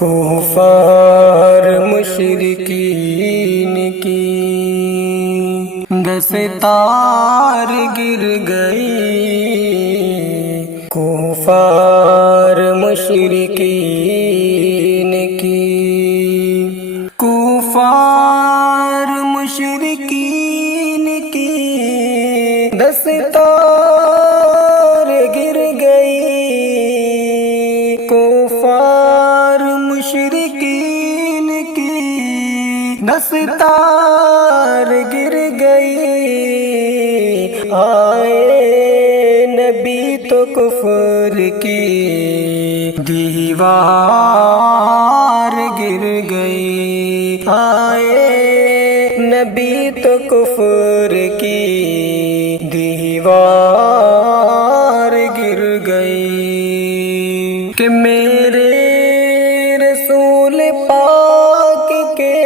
کفار مشرکین کی دستار گر گئی، کفار مشرکین کی، کفار مشرکین کی دستار گر گئی، کفار مشرکین کی دستار گر گئی، آئے نبی تو کفر کی دیوار گر گئی، آئے نبی تو کفر کی دیوار گر گئی، کہ میرے رسول پاک کے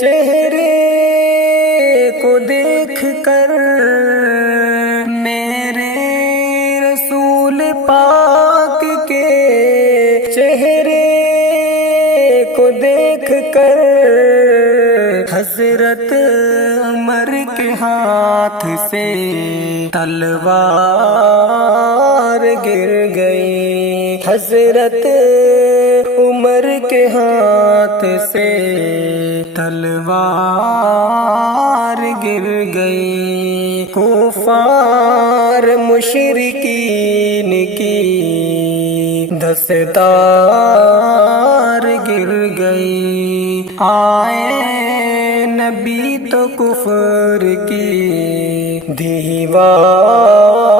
چہرے کو دیکھ کر، میرے رسول پاک کے چہرے کو دیکھ کر حضرت عمر کے ہاتھ سے تلوار گر گئی، حضرت عمر کے ہاتھ سے تلوار گر گئی، کفار مشرکین کی دستار گر گئی، آئے نبی تو کفر کی دیوار